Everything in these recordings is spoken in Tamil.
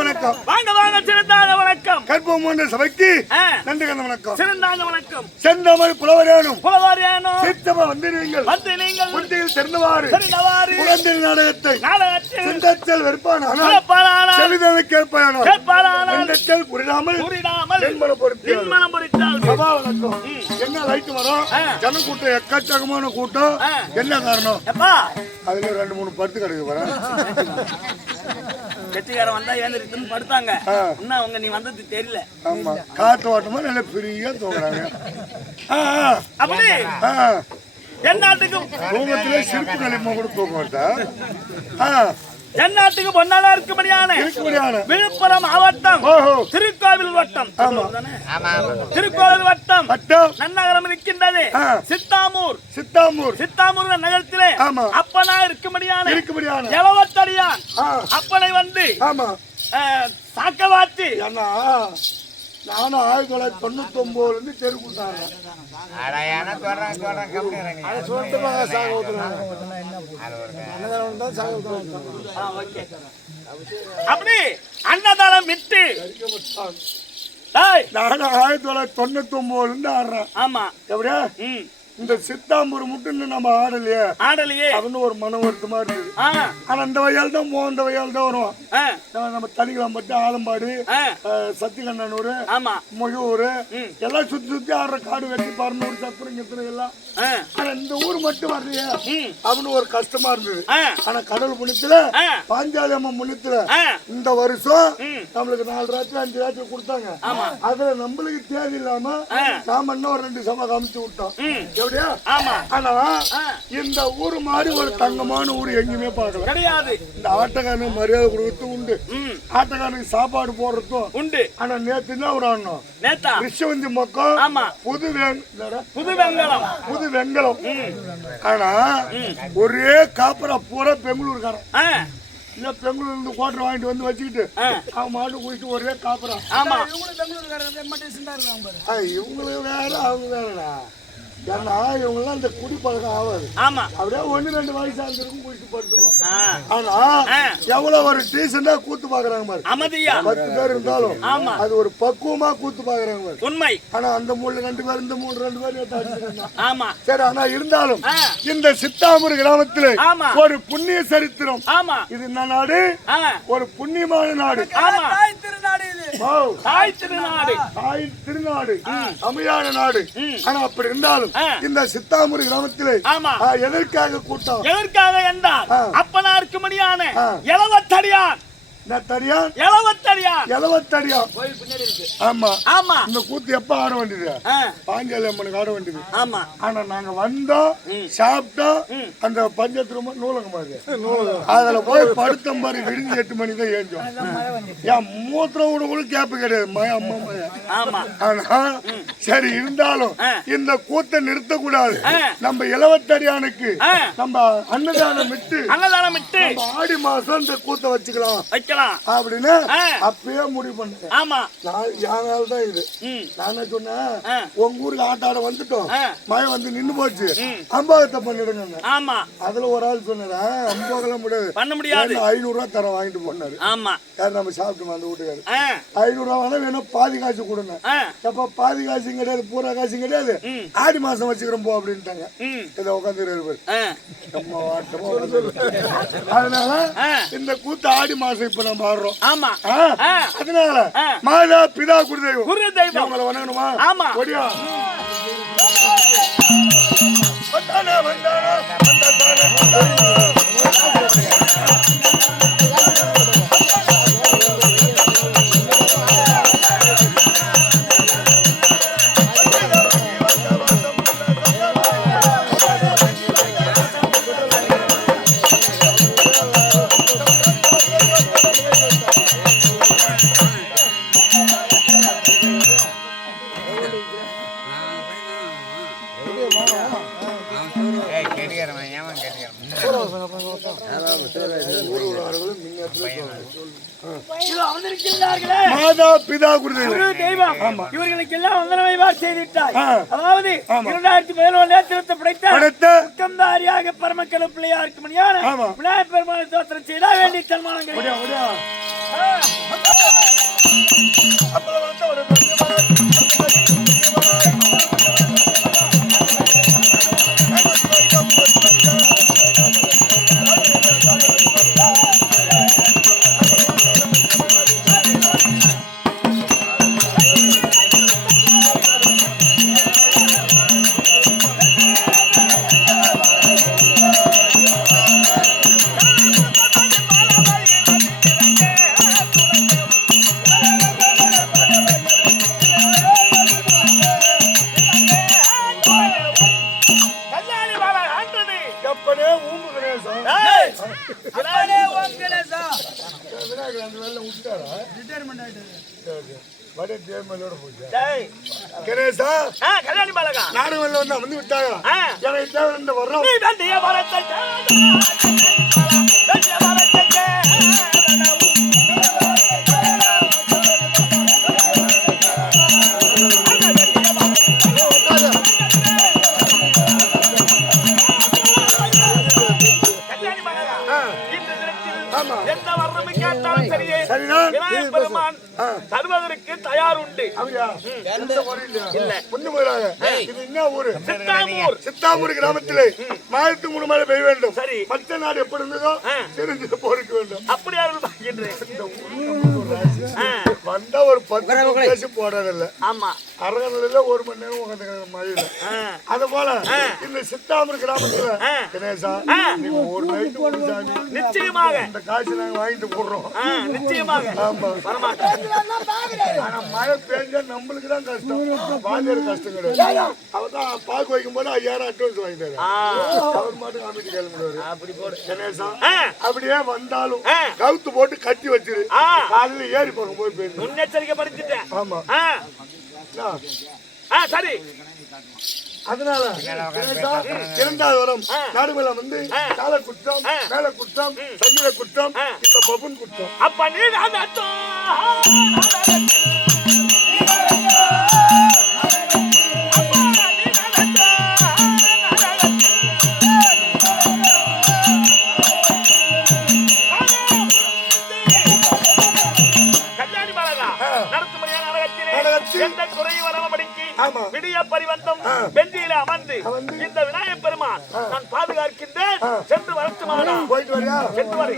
வணக்கம். வாங்க வாங்க சிறந்தாத வணக்கம். கற்பம் போன்ற சபைக்கு நன்றி கந்த வணக்கம். சிறந்தாத வணக்கம். செந்தமிழ் புலவரேனும் சித்தம வந்து நீங்கள் புத்தியில் தெரிந்தவாறு புலந்தில் நாடகத்தை சிந்தத்தில் வெறுப்பான செலுதவை கேட்பான புரியாமல் மனம் பொறித்தால் சபா வணக்கம். என்ன லைட் வரும் ஜன கூட்டம் எக்கச்சக்கமான கூட்டம். என்ன காரணம்? அதுல 2-3 படுத்து கிடக்கு வர கட்சிக்காரன் வந்தா ஏந்திரிட்டு படுத்தாங்க. இன்னும் அவங்க நீ வந்தது தெரியல. ஆமா, காத்து ஓட்டமா நல்ல ஃப்ரீயா தூங்குறாங்க. அப்படி என்னாட்டுக்கும் தூங்கத்திலே சிரிப்பு நிலைமை கூட தூங்க மாட்டா. என்னாட்டுக்கு பொன்னாளா இருக்கும்படியான விழுப்புரம் மாவட்டம் திருக்கோவில் வட்டம். திருக்கோவில் வட்டம் நன்னகரம் இருக்கின்றது. சித்தாமூர் நகரத்திலே அப்பனா இருக்கும்படியான எவத்தடியான் அப்பனை வந்து சாக்கவாத்தி. நானும் 1999 தெருக்கூட்டாங்க. அப்படி அன்னதானம் விட்டு நானும் 1999 ஆடுறேன். ஆமா, எப்படியா இந்த சித்தாம்பூர் மட்டும் நம்ம ஆடலையே அவனு ஒரு மன வருத்தமா இருக்குது. ஆனா அந்த வயல் தான் இந்த வயல் தான் வருவான். நம்ம தனிக்கலாம் பட்டு ஆலம்பாடு சத்தியகண்ணனூர் மொழூர் எல்லாம் சுத்தி ஆடுற காடு வெட்டி பரநூறு சத்திரம் எல்லாம். ஆனா இந்த ஊர் மட்டும் வரலையே அவனு ஒரு கஷ்டமா இருந்தது. ஆனா கடவுள் புண்ணியத்துல பாஞ்சாலி அம்மா புண்ணியத்துல இந்த வருஷம் நம்மளுக்கு 4 ராத்திரி 5 ராத்திரி கொடுத்தாங்க. அதுல நம்மளுக்கு தேவை இல்லாம நாம இன்னும் ஒரு 2 சபை காமிச்சு விட்டோம். ஆனா இந்த ஊர் மாதிரி ஒரு தங்கமான ஊர் எங்கேயுமே பார்க்கல கிடையாது. இந்த ஆட்டக்காரனுக்கு மரியாதை கொடுக்கறது உண்டு, ஆட்டக்காரனுக்கு சாப்பாடு போடுறதும் உண்டு. ஆனா நேத்து தான் ஒரு ஆடணும் ரிஷவந்தி மொக்கம் புது வெங்கலம். ஆனா ஒரே காப்பரா பூரா பெங்களூர்காரன். இல்ல பெங்களூர்ல இருந்து கோட்டர் வாங்கிட்டு வந்து வச்சுக்கிட்டு அவன் மாட்டு குடிச்சிட்டு ஒரே காப்புறான். ஆமா இவங்களுக்கு வேற அவங்க வேறடா. ஏன்னா இவங்கெல்லாம் இந்த குடி பழக்கம் ஆகாது. ஆமா அப்படியே 1-2 வயசா இருக்கும் குடிச்சு படுத்துக்கும். ஆனா எவ்வளவு ஒரு டீசெண்டா கூத்து பாக்குறாங்க பாரு. அமைதியா 10 பேர் இருந்தாலும் அது ஒரு பக்குவமா கூத்து பாக்குறாங்க பாரு. உண்மை. ஆனா அந்த மூணு 2 பேர் இந்த மூணு 2 பேர் எடுத்து. ஆமா சரி. ஆனா இருந்தாலும் இந்த சித்தாமூர் கிராமத்துல ஒரு புண்ணிய சரித்திரம். ஆமா இது என்ன நாடு? ஒரு புண்ணியமான நாடு. ஆமா தாய் திருநாடு இது. தாய் திருநாடு. தாய் திருநாடு அமையான நாடு. ஆனா அப்படி இருந்தாலும் இந்த சித்தாமூர் கிராமத்திலே எதற்காக கூட்டம்? எதற்காக என்றால் அப்பனாருக்கு மணியான இளவத்தடியான். ஆமா ஆமா. இந்த கூத்து எப்ப ஆட வேண்டியது? பாஞ்சாலி அம்மனுக்கு ஆட வேண்டியது. ஆமா. ஆனா நாங்க வந்தோம், சாப்பிட்டோம், அந்த பஞ்சத்து நூலகம் அதுல போய் படுத்தம் பாரு. விடிஞ்சு 8 மணி தான் ஏஞ்சோம். என் மூத்திரம் கூட கேப்பு கிடையாது. அம்மா ஆமா. ஆனா சரி இருந்தாலும் இந்த கூத்தை நிறுத்த கூடாது. நம்ம இளவத்தடியானுக்கு நம்ம அன்னதானம் விட்டு ஆடி மாசம் இந்த கூத்தை வச்சுக்கலாம் அப்படின்னு அப்பயே முடிவு பண்ணேன். ஆமா. தான் இது. நான் என்ன சொன்னேன், உங்க ஊருக்கு ஆட்டாட வந்துட்டோம், மழை வந்து நின்னு போச்சு, அம்பாகத்தை பண்ணிடுங்க. ஆமா. அதுல ஒரு ஆள் சொன்னா அம்பாகலாம் முடியாது, பண்ண முடியாது, 500 ரூபாய் தர வாங்கிட்டு போனாரு. ஆமா. யார் நம்ம சாப்பிட்டு வந்து வீட்டுக்காரு 500 ரூபாய் வேணா வேணும், பாதி காசு கொடுங்க. எப்ப பாதி காசு கிடையாது, பூரா காசு கிடையாது, ஆடி மாசம் வச்சுக்கிறோம் போ அப்படின்ட்டாங்க. இதை உட்காந்து அதனால இந்த கூத்து ஆடி மாசம் இப்ப நம்ம ஆடுறோம். ஆமா. அதனால மாதா பிதா குருதெய்வம் உங்களை வணங்கணுமா? ஆமா. ஒடியா மாதா பிதா குருதெய்வம் இவர்களுக்கு எல்லாம் வந்தனமைவார் செய்திட்டார். அதாவது 2011 திருத்த படைத்த உக்கம்தாரியாக பரமக்கல பிள்ளையாருக்கு மணியான விநாயகர் பெருமானை தோத்திரம் செய்த வேண்டிய சன்மானங்கள். வந்து விட்டாங்க. தருவதற்கு தயார் உண்டு. சித்தாமூர் கிராமத்திலே மாதத்து 3 மழை பெய்ய வேண்டும். மற்ற நாடு எப்படி இருந்ததோ தெரிஞ்சு போருக்கு வேண்டும். அப்படியா வந்தா ஒரு 10 போடுறதில்ல. ஆமா. அரங்கநிலையில 1 மணி நேரம் உட்காந்து மழையில. அது போல இந்த சித்தாமூர் கிராமத்துல கணேசா ஒரு நைட்டு நிச்சயமாக இந்த காசு நாங்க வாங்கிட்டு போடுறோம். நிச்சயமாக. ஆமா. ஆனா மழை பெஞ்சா நம்மளுக்கு தான் கஷ்டம், வாலியர் கஷ்டம் கிடையாது. அவதான் பாக்கு வைக்கும் போது 5000 அட்வான்ஸ் வாங்கிட்டாரு. அவர் மட்டும் காமிட்டு கிளம்புவாரு. அப்படி போடு கணேசா. அப்படியே வந்தாலும் கவுத்து போட்டு கட்டி வச்சிரு, காலையில ஏறி போக போய் போயிரு. முன்னெச்சரிக்கை படுத்திட்டேன். ஆமா. சரி. அதனால இரண்டாவது வரம் நாடுமேல வந்து கால குற்றம் மேல குற்றம் சங்கீத குற்றம் இந்த பபுன் குற்றம் அப்ப நீ விடிய பரிவந்தம் வெந்தியில அமர்ந்து இந்த விநாயகப் பெருமான் நான் பாதுகாக்கின்றேன். சென்று வரட்டுமாடா? போயிட்டு வரியா? சென்று வரை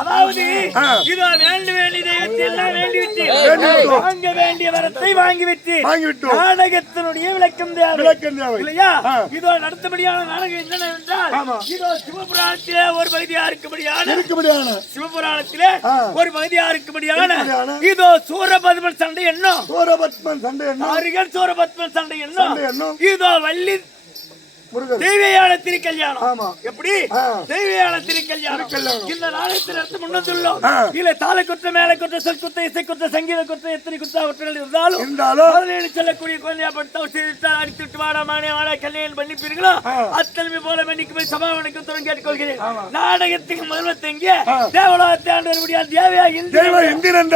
அதாவது இதோ வேண்டி வேண்டிய தெய்வத்தை எல்லாம் வேண்டிவிட்டு வாங்க வேண்டிய வரத்தை வாங்கிவிட்டு நாடகத்தினுடைய விளக்கம் தேவை இல்லையா? இதோ நடத்தபடியான நாடகம் என்னென்றால் இதோ சிவபுராணத்திலே ஒரு பகுதியா இருக்கும்படியான சிவபுராணத்திலே ஒரு பகுதியா இருக்கும்படியான இதோ சூரபத்மன் சண்டை என்ன சூரபத்மன் சண்டை என்ன இதோ வள்ளி தெய்வீயான திருக்கல்யாணம். எப்படி தெய்வீயான திருக்கல்யாணம் இந்த நாடகத்தில் எடுத்து முன்னதுள்ளோம். இல்ல தாள குற்ற மேல குற்ற சொல் குற்ற இசை குற்ற சங்கீத குற்ற எத்தனை குற்ற குற்றங்கள் இருந்தாலும் சொல்லக்கூடிய குழந்தையா படுத்த அடித்துட்டு வாடா மானே வாடா கல்யாணம் பண்ணிப்பீர்களோ அத்தலைமை போல மன்னிக்கு போய் சபாவனுக்கு துணை கேட்டுக்கொள்கிறேன். நாடகத்துக்கு முதல்வர் தங்கிய தேவலோகத்தை ஆண்டு முடியாது தேவையா இந்திரன்